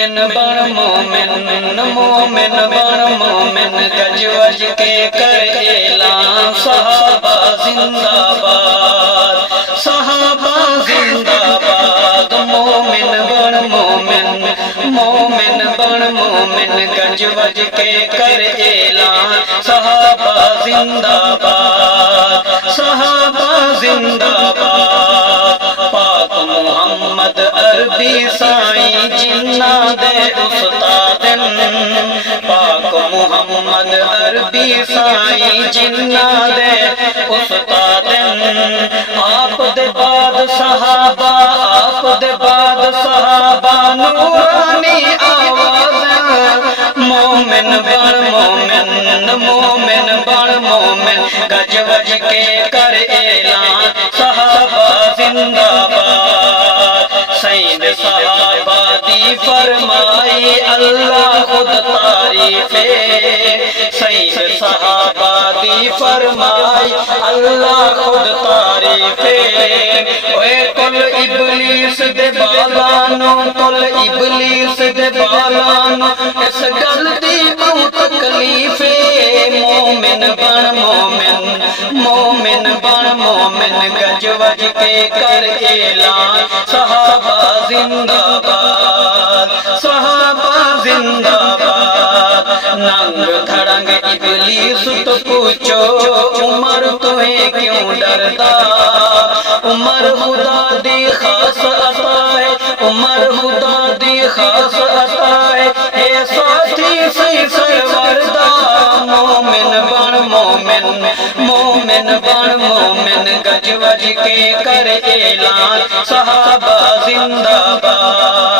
مومن بن مومن مومن بن مومن گج وج کے کر اعلان صحابہ زندہ باد صحابہ زندہ باد مومن بن مومن مومن بن مومن گج وج کے کر اعلان صحابہ زندہ باد صحابہ زندہ باد پاک محمد عربی سائیں جنہ دے استادن پاک محمد عربی سائیں جنہ دے استادن آپ دے بعد صحابہ آپ دے بعد صحابہ نورانی آواز مومن بن مومن مومن بن مومن گج وج کے کر اعلان صحابہ زندہ باد سید صحابہ دی فرمائی اللہ خود تعریف سید صحابہ دی فرمائی اللہ خود تعریف اے کل ابلیس دے بالانو کل ابلیس دے بالانو اس گل دی بہت تکلیف مومن بن مومن مومن بن مومن گج وج کے کر اعلان صحابہ زندہ باد صحابہ زندہ باد ننگ دھڑنگ ابلیس تو پوچھو عمر تمہیں کیوں ڈردا عمر خدا دی خاص عطا ہے عمر خدا دی خاص عطا ہے اے ساتھی صحیح سروردا مومن بن مومن مومن بن مومن گج وج کے کر اعلان صحابہ زندہ باد